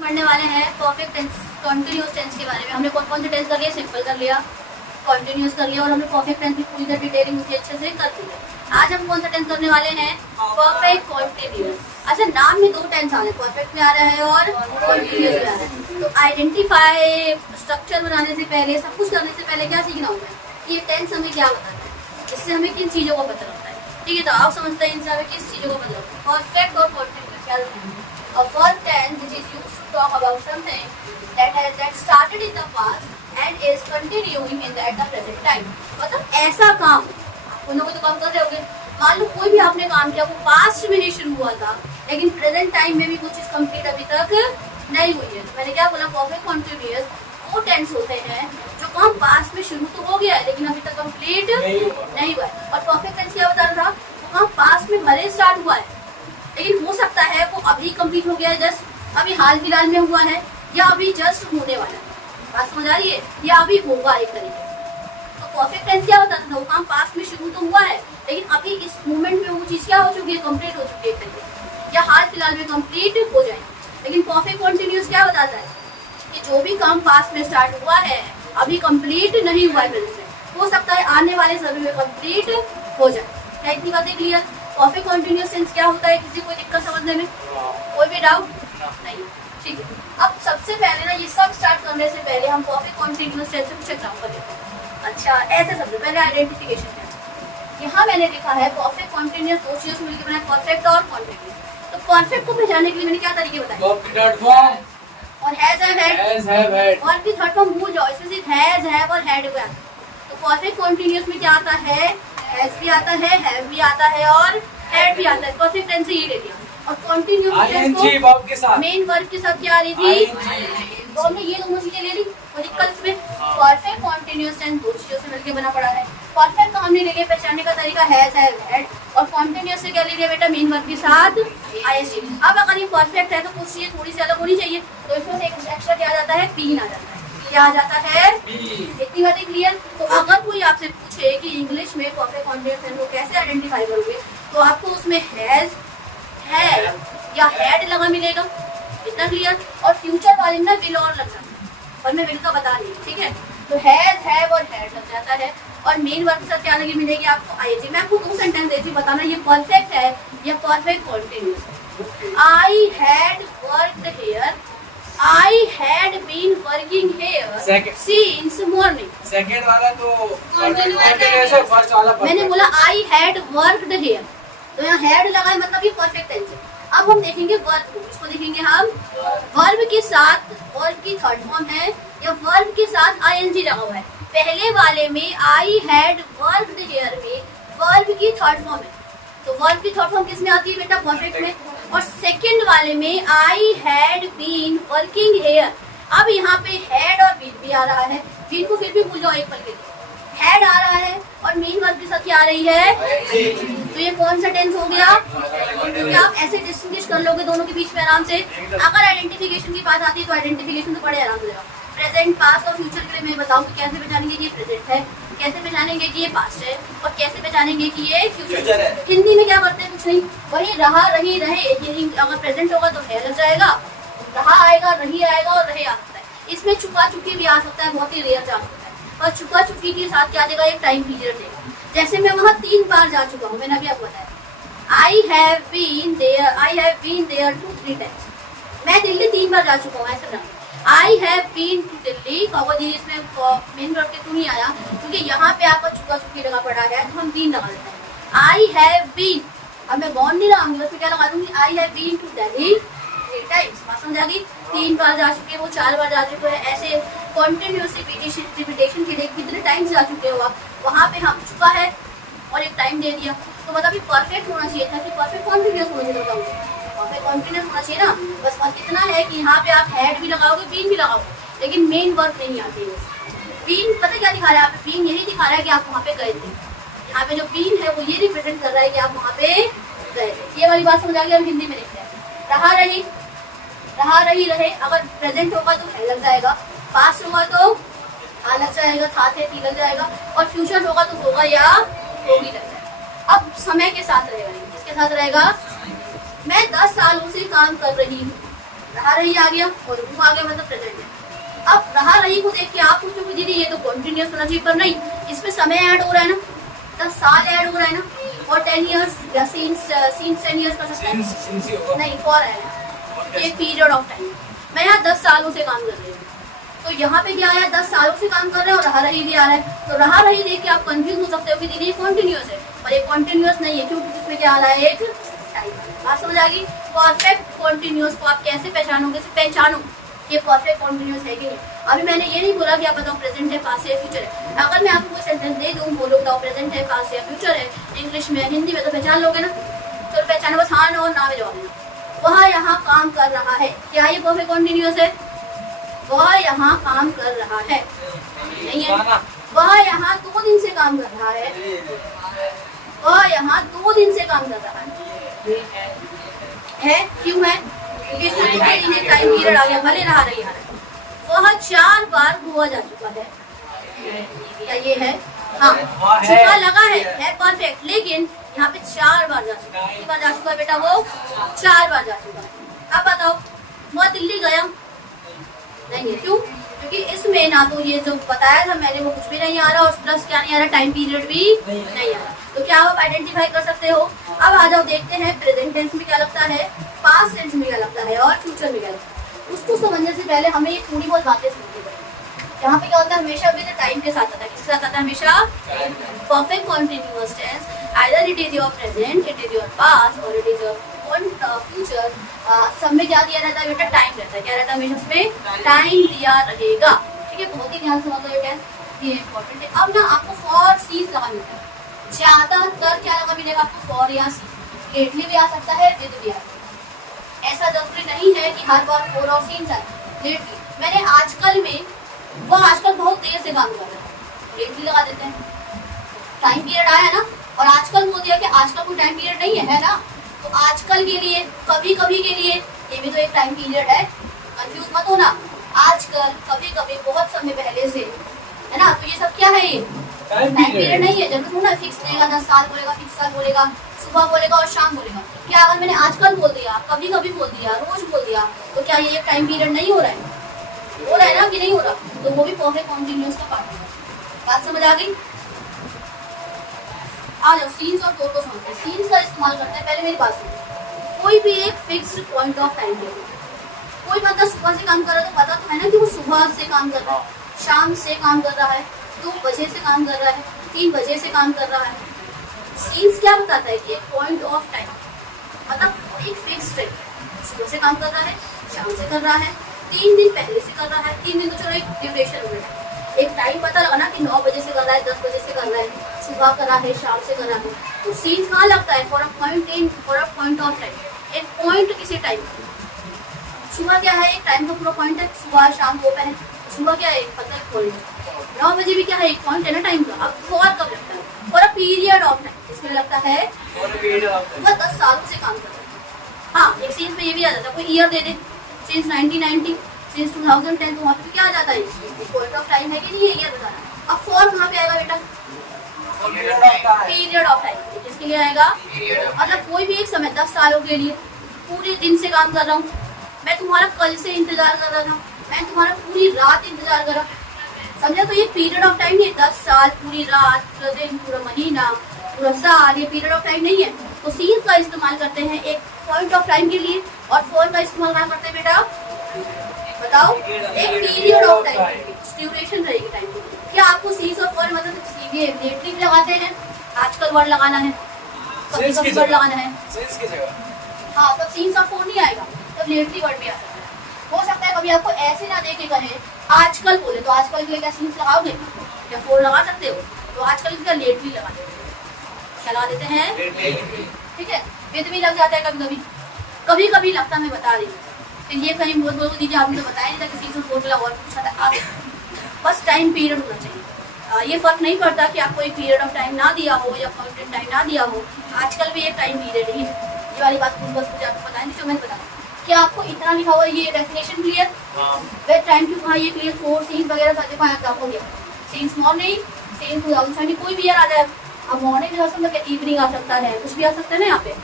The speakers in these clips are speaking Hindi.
पढ़ने वाले हैं परफेक्ट टेंस, कॉन्टिन्यूअस टेंस के बारे में। हमने कौन कौन से टेंस कर लिया? सिंपल कर लिया, कॉन्टिन्यूअस कर लिया और हमने परफेक्ट टेंस की पूरी डिटेलिंग मुझे अच्छे से कर दी है। आज हम कौन सा टेंस करने वाले हैं? Perfect continuous. अच्छा, नाम में दो टेंस आ रहे हैं, परफेक्ट में आ रहा है और कॉन्टिन्यूअस में आ रहा है। तो आइडेंटिफाई, स्ट्रक्चर बनाने से पहले, सब कुछ करने से पहले क्या सीखना होगा कि ये टेंस हमें क्या बताता है, इससे हमें किन चीज़ों को पता लगता है। ठीक है, तो आप समझते हैं इनसे हमें किस चीज़ों को पता लगता है। परफेक्ट और कॉन्टिन्यूअस क्या होता है? A verb tense which is used to talk about something that started in the past and is continuing in the at the present time। मतलब ऐसा काम, कोई ना कोई तो काम कर रहे होगे। मान लो कोई भी आपने काम किया, वो पास्ट में ही शुरू हुआ था लेकिन प्रेजेंट टाइम में भी कुछ चीज कंप्लीट अभी तक नहीं हुई है। मैंने क्या बोला? परफेक्ट कॉन्टिन्यूअस वो टेंस होते हैं जो काम पास्ट में शुरू तो हो गया है लेकिन अभी तक कंप्लीट नहीं हुआ है। और परफेक्ट टेंस क्या बता रहा था? वो काम पास्ट में भले स्टार्ट हुआ है लेकिन हो सकता है वो अभी कंप्लीट हो गया है, जस्ट अभी हाल फिलहाल में हुआ है, या अभी जस्ट होने वाला है। बात समझ आ रही है? या अभी होगा एक तरीके से। तो परफेक्ट टेंस क्या बताता था? वो काम पास्ट में शुरू तो हुआ है लेकिन अभी इस मोमेंट में वो चीज क्या हो चुकी है? कंप्लीट हो चुकी है एक तरीके से, या हाल फिलहाल में कंप्लीट हो जाएगी। लेकिन परफेक्ट कॉन्टिन्यूअस क्या बताता है कि जो भी काम पास्ट में स्टार्ट हुआ है अभी कंप्लीट नहीं हुआ है प्रेजेंट में, हो सकता है आने वाले समय में कंप्लीट हो जाए। क्या इतनी बातें क्लियर? परफेक्ट कॉन्टिन्यूअस टेंस क्या होता है? किसी कोई दिक्कत समझने में? कोई भी डाउट नहीं? ठीक है, अब सबसे पहले ना ये सब स्टार्ट करने से पहले हम परफेक्ट कॉन्टिन्यूअस टेंस से कुछ एग्जांपल लेते हैं। अच्छा, ऐसे सबसे पहले आइडेंटिफिकेशन है। यहाँ मैंने लिखा है परफेक्ट कॉन्टिन्यूअस दो चीजों से मिलकर बना है, परफेक्ट और कॉन्टिन्यूअस। तो परफेक्ट को पहचानने के लिए मैंने क्या तरीके बताए? और हैज हैड और भी थर्ड फॉर्म भूल जाओ, इसमें सिर्फ हैज हैव और हैड हुआ। तो परफेक्ट कॉन्टिन्यूअस में क्या आता है? हैज भी आता है, हैव भी आता है और हैड भी आता है। परफेक्ट टेंस से ये ले लिया। और कॉन्टिन्यूअस टेंस को मेन वर्ब के साथ क्या आ रही थी? दोनों, ये दोनों चीजें ले ली। कोई दिक्कत इसमें? परफेक्ट कॉन्टिन्यूअस टेंस दो चीजों से मिलकर बना पड़ा है। परफेक्ट का हमने ले लिया पहचानने का तरीका हैज हैव हैड, और कॉन्टिन्यूअस से क्या ले लिया बेटा? मेन वर्ब के साथ आईएनजी। अब अगर ये परफेक्ट है तो कुछ चीजें थोड़ी सी अलग होनी चाहिए, तो इसमें से एक एक्स्ट्रा क्या आ जाता है? बीन आ जाता है। क्या आ जाता है? इतनी बातें क्लियर? तो अगर कोई आपसे पूछे कि इंग्लिश में परफेक्ट कॉन्टिन्यूअस टेंस को कैसे आइडेंटिफाई करोगे, तो आपको उसमें हैज, हैव या हैड लगा मिलेगा। इतना क्लियर? और फ्यूचर वाले में ना विल और लग जाता है, और मैं विल का बता रही हूँ। ठीक है, तो हैज, हैव और हैड लग जाता है। और मेन वर्ब के साथ क्या लगी मिलेगी आपको? आईएनजी। मैं आपको दो सेंटेंस देती हूँ, बताना ये परफेक्ट है या परफेक्ट कॉन्टिन्यूअस है। I had worked here, I had been working here since morning। Second वाला तो कंटिन्यूअस है, फर्स्ट वाला मैंने बोला I had worked here, तो यहाँ had लगा है मतलब ये परफेक्ट टेंस है। अब हम देखेंगे वर्ब को, इसको देखेंगे हम। वर्ब के साथ वर्ब की थर्ड फॉर्म है या वर्ब के साथ आईएनजी लगा हुआ है। पहले वाले में I had worked here में वर्ब की थर्ड फॉर्म है, तो वर्ब की थर्ड फॉर्म किस में आती है बेटा? परफेक्ट में। और सेकंड वाले में I had been working here, अब यहाँ पे हैड और बीन भी आ रहा है। बीन को फिर भी भूल जाओ एक पल के लिए, हैड आ रहा है और मेन वर्ब के साथ क्या आ रही है? तो ये कौन सा टेंस हो गया? क्योंकि आप ऐसे डिस्टिंग्विश कर लोगे दोनों के बीच में आराम से। अगर आइडेंटिफिकेशन की बात आती है तो आइडेंटिफिकेशन तो बड़े आराम से। प्रेजेंट, पास्ट और फ्यूचर के लिए मैं बताऊँ कि कैसे पहचानेंगे कि ये प्रेजेंट है, कैसे पहचानेंगे कि ये पास्ट है, और कैसे पहचानेंगे कि ये फ्यूचर है। हिंदी में क्या करते हैं? कुछ नहीं, वही रहा, रही, रहे। अगर प्रेजेंट होगा तो है लग जाएगा, रहा आएगा, रही आएगा और रहे आ सकता है। इसमें चुका चुकी भी आ सकता है, बहुत ही रेयर चांस होता है। और चुका चुकी के साथ क्या देगा? एक टाइम पीरियड देगा। जैसे मैं वहाँ 3 बार जा चुका हूँ, मैंने अभी आपको बताया I have been there 2-3 times. मैं दिल्ली 3 बार जा चुका हूँ, ऐसा ना। I have been to Delhi, कहोगे दीदी इसमें मेन वर्ब के क्यों नहीं आया? क्योंकि यहाँ पे आपका चुका चुकी लगा पड़ा है, तो हम बीन लगा देते हैं। आई हैव बीन, अब मैं बॉन्ड नहीं लगाऊंगी, उसमें क्या लगा दूंगी? I have been to Delhi 3 times. बात समझ आ गई? 3 बार जा चुके वो, 4 बार जा चुके हैं, ऐसे कॉन्टिन्यूस रिपीटेशन के लिए कितने टाइम्स जा चुके हो आप। वहाँ पे हम चुका है और एक टाइम दे दिया, तो मतलब परफेक्ट होना चाहिए था कि परफेक्ट कॉन्टिन्यूस होना चाहिए। बताऊँ परफेक्ट कॉन्टिन्यूस होना चाहिए ना। बस बात इतना है कि यहाँ पे आप हैड भी लगाओगे, बीन भी लगाओगे, लेकिन मेन वर्ब नहीं आती है। बीन पता क्या दिखा रहा है? आप बीन यही दिखा रहा है कि आप वहाँ पे गए थे। यहाँ पे जो बीन है वो ये रिप्रेजेंट कर रहा है कि आप वहाँ पे गए थे। ये वाली बात समझ आ गई? हम हिंदी में लिखते हैं रहा, रही, रहे। अगर प्रेजेंट होगा तो है लग जाएगा, पास्ट होगा तो आ लग जाएगा, था थे थी लग जाएगा, और फ्यूचर होगा तो होगा या होगी लग जाएगा। अब समय के साथ रहेगा, किसके साथ रहेगा? मैं 10 सालों से काम कर रही हूँ, रहा रही आ गया और हूँ आ गया, मतलब प्रेजेंट है। अब रहा रही को देख के आप पूछोगे दीदी ये तो कंटिन्यूअस होना चाहिए, पर नहीं, इसमें समय ऐड हो रहा है ना, 10 साल ऐड हो रहा है ना, और 10 इयर्स या सीन्स 10 इयर्स कर सकते हैं, नहीं फॉर है एक पीरियड ऑफ टाइम। मैं यहाँ 10 सालों से काम कर रही हूँ, तो यहाँ पे क्या आया, 10 सालों से काम कर रहे हैं और रहा रही भी आ रहा है। तो रहा रही देख के आप कंफ्यूज हो सकते हो कि दीदी ये कॉन्टिन्यूअस है, पर ये कॉन्टिन्यूअस नहीं है, क्योंकि इसमें क्या आ रहा है, एक टाइम। बात समझ आ गई। परफेक्ट कॉन्टिन्यूअस को आप कैसे पहचानोगे, पहचानो ये परफेक्ट कॉन्टिन्यूअस है कि नहीं। अभी मैंने ये नहीं बोला कि आप बताओ प्रेजेंट है, पास्ट है, फ्यूचर है। अगर मैं आपको कोई सेंटेंस दे दूँ, बोलो बताओ प्रेजेंट है, पास्ट है, फ्यूचर है, इंग्लिश में, हिंदी में, तो पहचान लोगे ना। तो पहचानो, बस हाँ और ना में जवाब देना। वह यहाँ काम कर रहा है, क्या ये परफेक्ट कॉन्टिन्यूअस है? वह यहाँ काम कर रहा है, नहीं है। वह यहाँ 2 दिन से काम कर रहा है, वह यहाँ 2 दिन से काम कर रहा है, क्यों है? क्योंकि इसमें 2 दिन एक टाइम पीरियड आ गया, भले रहा रही आ रहा है। वह 4 बार गोवा जा चुका है, क्या ये है? हाँ, चुका लगा है परफेक्ट, लेकिन यहाँ पे 4 बार जा चुका है। कितनी बार जा चुका है बेटा? वो 4 बार जा चुका है। अब बताओ, वह दिल्ली गया नहीं है, क्यों? क्योंकि इसमें ना तो ये जो बताया था मैंने वो कुछ भी नहीं आ रहा, और प्लस क्या नहीं आ रहा, टाइम पीरियड भी नहीं आ रहा। तो क्या आप आइडेंटिफाई कर सकते हो? अब आ जाओ, देखते हैं प्रेजेंट टेंस में क्या लगता है, पास्ट टेंस में क्या लगता है, और फ्यूचर में क्या लगता है। उसको समझने से पहले हमें ये थोड़ी बहुत बातें समझनी पड़ेगी। यहाँ पे क्या होता है, हमेशा विद टाइम के साथ आता है। किसके साथ आता है? हमेशा perfect continuous tense. Either it is your present, it is your past, और इट इज योर फ्यूचर। सब में क्या दिया रहता है बेटा? टाइम रहता है। क्या रहता है हमेशा उसमें? टाइम दिया रहेगा। ठीक है, बहुत ही ध्यान से समझो ये, ये इम्पोर्टेंट है। अब ना आपको फॉर सीज लगा मिलता है, ज्यादातर क्या लगा मिलेगा आपको? फॉर या सी। लेटली भी आ सकता है, विद भी आ सकता है। ऐसा जरूरी नहीं है कि हर बार फॉर और सीन्स आए। लेटली मैंने आजकल में, वो आजकल बहुत देर से काम कर रहा है, लेटली लगा देते हैं। टाइम पीरियड आया ना, और आजकल बोल दिया कि आजकल कोई टाइम पीरियड नहीं है ना, तो आजकल के लिए, कभी कभी के लिए, ये भी तो एक टाइम पीरियड है। कंफ्यूज मत होना, आजकल, कभी कभी, बहुत समय पहले से, है ना। तो ये सब क्या है? ये टाइम पीरियड नहीं है। जरूर होना फिक्स रहेगा, 10 साल बोलेगा, 20 साल बोलेगा, सुबह बोलेगा और शाम बोलेगा। क्या अगर मैंने आजकल बोल दिया, कभी कभी बोल दिया, रोज बोल दिया, तो क्या ये एक टाइम पीरियड नहीं हो रहा है? हो रहा है ना कि नहीं हो रहा? तो वो भी परफेक्ट कॉन्टिन्यूअस का पार्ट है। बात समझ आ गई? आ जाओ, सीन्स और फोर को समझते हैं। सीन्स का इस्तेमाल करते हैं। पहले मेरी बात सुनो, कोई भी एक फिक्स्ड पॉइंट ऑफ टाइम पे, कोई बंदा सुबह से काम कर रहा है तो पता तो है ना कि वो सुबह से काम कर रहा है, शाम से काम कर रहा है, 2 बजे से काम कर रहा है, 3 बजे से काम कर रहा है। सीन्स क्या बताता है कि एक पॉइंट ऑफ टाइम, मतलब एक फिक्स्ड है, सुबह से काम कर रहा है, शाम से कर रहा है, 3 दिन पहले से कर रहा है। 3 दिन तो चलो एक ड्यूरेशन हो गया, एक टाइम पता लगा ना कि 9 बजे से कर रहा है, 10 बजे से कर रहा है, सुबह कर रहा है, शाम से कर रहा है। तो सीन्स कहाँ लगता है? For a point of time, एक पॉइंट किसी टाइम। सुबह क्या है? एक टाइम का पूरा पॉइंट है, सुबह शाम दोपहर। सुबह क्या है? पता है पॉइंट। 9 बजे भी क्या है? एक पॉइंट है ना टाइम का। अब फॉर कब लगता है? For a period of time. इसमें लगता है वह 10 सालों से काम कर रहा है। हाँ, एक सीन्स में ये भी आ जाता है, कोई ईयर दे दे, सिंस 1990, सिंस 2010, तो वहाँ पे क्या आ जाता है? पॉइंट ऑफ टाइम है कि नहीं, ईयर बताना। अब फॉर कहाँ पे आएगा बेटा? Period of time. किसके लिए आएगा? मतलब कोई भी एक समय, 10 सालों के लिए, पूरे दिन से काम कर रहा हूँ मैं, तुम्हारा कल से इंतजार कर रहा था, मैं तुम्हारा पूरी रात इंतजार कर रहा, समझा? तो ये पीरियड ऑफ टाइम नहीं है। 10 साल, पूरी रात, पूरा दिन, पूरा महीना, पूरा साल, ये पीरियड ऑफ टाइम नहीं है। तो सीन्स का इस्तेमाल करते हैं एक पॉइंट ऑफ टाइम के लिए, और फॉर का इस्तेमाल कहाँ करते हैं बेटा? बताओ। एक पीरियड ऑफ टाइम, ड्यूरेशन रहेगी टाइम की। क्या आपको सीन्स और फॉर मतलब ये लेटली लगाते हैं, आजकल वर्ड लगाना है, कभी कभी वर्ड लगाना है, सेंस की जगह, हाँ, तब सीन्स और फॉर नहीं आएगा, तब लेटली वर्ड भी आ सकता है। हो सकता है कभी आपको ऐसे ना दे के कहे आजकल बोले, तो आजकल के लिए क्या सीन्स लगाओगे? क्या फॉर लगा सकते हो? तो आजकल क्या लेटली लगा देते हैं, क्या लगा देते हैं? ठीक है, विद भी लग जाता है कभी कभी, कभी कभी लगता है, मैं बता रही हूँ। फिर ये कहीं बोल बोल दीजिए आपने तो बताया नहीं था कि सीन्स और फॉर लगा, और पूछा था आप, बस टाइम पीरियड होना चाहिए। ये फर्क नहीं पड़ता कि आपको एक पीरियड ऑफ टाइम ना दिया हो या पॉइंट इन टाइम ना दिया हो, आजकल भी एक टाइम पीरियड ही है। ये वाली बात बस मुझे आपको बताएं जो मैंने बताया। क्या आपको इतना लिखा हुआ ये डेफिनेशन क्लियर? वेट टाइम क्यों कहा ये क्लियर? 4 सीन्स वगैरह सब देखो आप हो गया। सीन्स मॉर्निंग, सीन्स 2020, कोई भी ईयर आ जाए। अब मॉर्निंग जो है इवनिंग आ सकता है, कुछ भी आ सकता है ना यहाँ पे।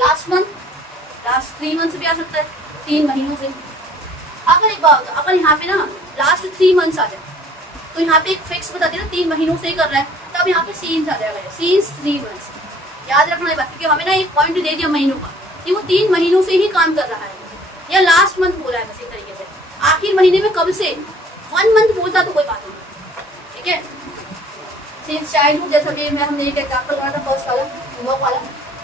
लास्ट मंथ लास्ट 3 मंथ से भी आ सकता है, 3 महीनों से। अगर एक बात अगर यहाँ पे ना लास्ट 3 मंथ्स आ जाए तो यहाँ पे एक फिक्स बता देना 3 महीनों से ही कर रहा है, तब यहाँ पे सीन्स आ जाएगा, सीन्स 3 मंथ्स। याद रखना ये बात, क्योंकि हमें ना एक पॉइंट दे दिया महीनों का कि वो 3 महीनों से ही काम कर रहा है, या लास्ट मंथ बोला है बस एक तरीके से। आखिर महीने में कब से 1 मंथ बोलता तो कोई बात नहीं, ठीक है। सिंस चाइल्डहुड, जैसा कि मैं हमने एक एग्जाम्पल करा था फर्स्ट वाला होमवर्क वाला,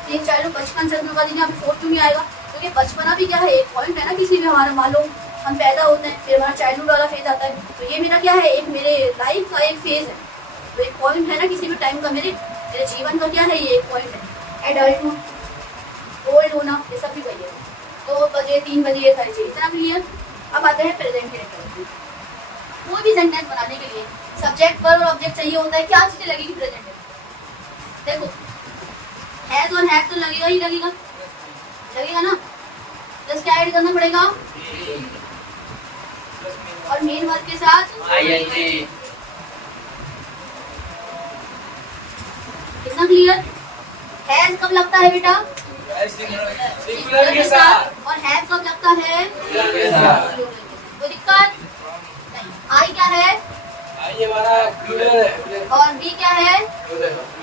सिंस चाइल्डहुड बचपन से लगा दीजिए, अभी 4 क्यों नहीं आएगा, क्योंकि बचपना भी क्या है, एक पॉइंट है ना किसी भी हमारा। मान लो हम पैदा होते हैं, फिर हमारा चाइल्डहुड वाला फेज आता है, तो ये मेरा क्या है, एक मेरे लाइफ का एक फेज है, तो एक पॉइंट है ना किसी भी टाइम का, मेरे जीवन का क्या है, ये एक पॉइंट है। एडल्टहुड, ओल्ड होना, ये सब भी वही है। 2 बजे 3 बजे ये सारी चीज़, इतना क्लियर। अब आते हैं प्रेजेंट टेंस। कोई भी सेंटेंस बनाने के लिए सब्जेक्ट वर्ब और ऑब्जेक्ट चाहिए होता है, क्या चीजें लगेगी प्रेजेंट टेंस? देखो हैज और हैव तो लगेगा ही लगेगा, लगेगा ना, प्लस क्या ऐड करना पड़ेगा, और मेन वर्ब के साथ आईएनजी। कितना क्लियर? हैज कब लगता है बेटा? सिंगुलर के साथ। और हैव कब लगता है? के साथ। कोई दिक्कत नहीं। आई क्या है? ये हमारा प्लूरल है। और बी क्या है?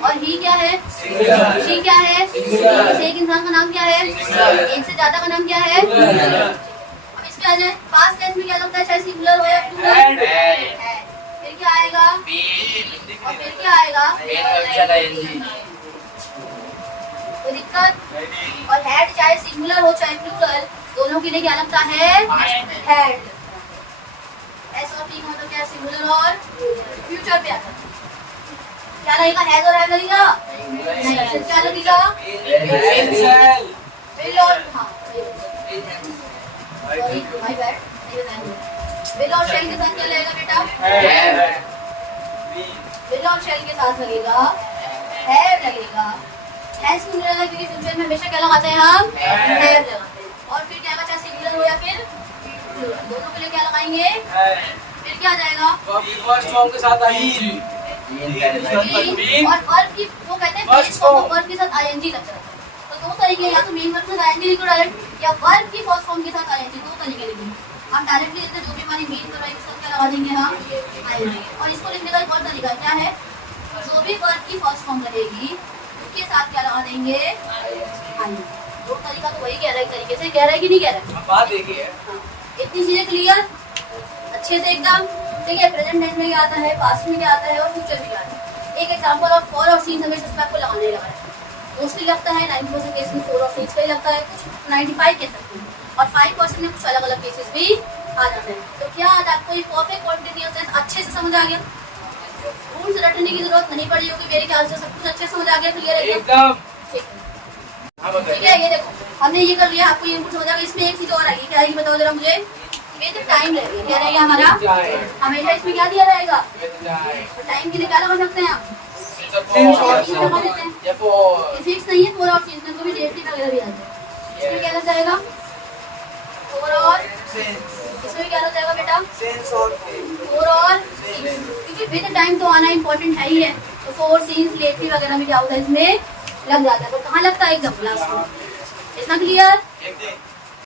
और ही क्या है? सिंगुलर। शी क्या है? सिंगुलर। इस एक इंसान का नाम क्या है? सिंगुलर। एक से ज्यादा का नाम क्या है? अब इस पे आ जाए, पास्ट टेंस में क्या लगता है, चाहे सिंगुलर हो या प्लूरल? है। फिर क्या आएगा? और फिर क्या आएगा? कोई दिक्कत? और हेड चाहे सिंगुलर हो चाहे प्लूरल, दोनों के लिए क्या लगता है? हेड। एस और टी का मतलब क्या है? सिंगुलर और फ्यूचर पे आता है। क्या लगेगा? हैज और हैव लगेगा? नहीं, फिर क्या लगेगा? विल और, हाँ भाई बैठ, विल और शेल के साथ क्या लगेगा बेटा? विल और शेल के साथ लगेगा हैव लगेगा। हैज क्यों लगेगा? क्योंकि फ्यूचर में हमेशा क्या लगाते हैं हम? हैव लगाते हैं। और फिर क्या चाहे सिंगुलर हो या फिर प्लूरल, दोनों के लिए क्या लगाएंगे? फिर क्या आ जाएगा? फर्स्ट फॉर्म के साथ आईएनजी। और वर्ब की वो कहते हैं बेस फॉर्म ऑफ वर्ब के साथ आईएनजी लग जाता है। तो 2 तरीके, या तो मेन वर्ब के साथ आईएनजी लिखो डायरेक्ट, या वर्ब की फर्स्ट फॉर्म के साथ आईएनजी, 2 तरीके लिखेंगे। हम डायरेक्टली लिखते जो भी हमारी मेन वर्ब है इसके साथ क्या लगा देंगे हम? आईएनजी। और इसको लिखने का एक और तरीका क्या है, जो भी वर्ब की फर्स्ट फॉर्म रहेगी उसके साथ क्या लगा देंगे? आईएनजी। 2 तरीका तो वही कह रहा है, एक तरीके से कह रहा है कि नहीं कह रहा है? बात देखिए, इतनी चीजें क्लियर अच्छे से एकदम, ठीक है। प्रेजेंट टेंस में क्या आता है, पास्ट में क्या आता है, और फ्यूचर में क्या आता है। एक एग्जांपल ऑफ फॉर और सीन्स हमें जिसमें आपको लगाने लगा है, मोस्टली लगता है 90% केस में फॉर और सीन्स का ही लगता है, कुछ 95 कह सकते हैं, और 5% में कुछ अलग अलग केसेस भी आ जाते हैं। तो क्या आज आपको ये परफेक्ट कॉन्टिन्यूअस टेंस अच्छे से समझ आ गया? रूल्स रटने की जरूरत नहीं पड़ी होगी, मेरे ख्याल से सब कुछ अच्छे से समझ आ गया, क्लियर है एकदम। ठीक है। ये देखो हमने ये कर लिया, आपको ये इनपुट समझ आ गया। इसमें एक चीज और आएगी, क्या आएगी बताओ जरा मुझे? ये तो टाइम लगेगा, क्या रहेगा हमारा? हमेशा इसमें क्या दिया रहेगा? तो टाइम के लिए क्या लगा सकते हैं आप? लगा देते हैं, फिक्स नहीं है। 4 और सीन्स में भी डेट वगैरह भी आते हैं। इसमें क्या लग जाएगा? 4 और इसमें क्या लग जाएगा बेटा? 4 और सीन्स, क्योंकि विद टाइम तो आना इम्पोर्टेंट है ही है। तो 4 सीन्स लेटली वगैरह भी क्या होता है इसमें लग जाता है। तो कहाँ लगता है? एकदम लास्ट में। इतना क्लियर?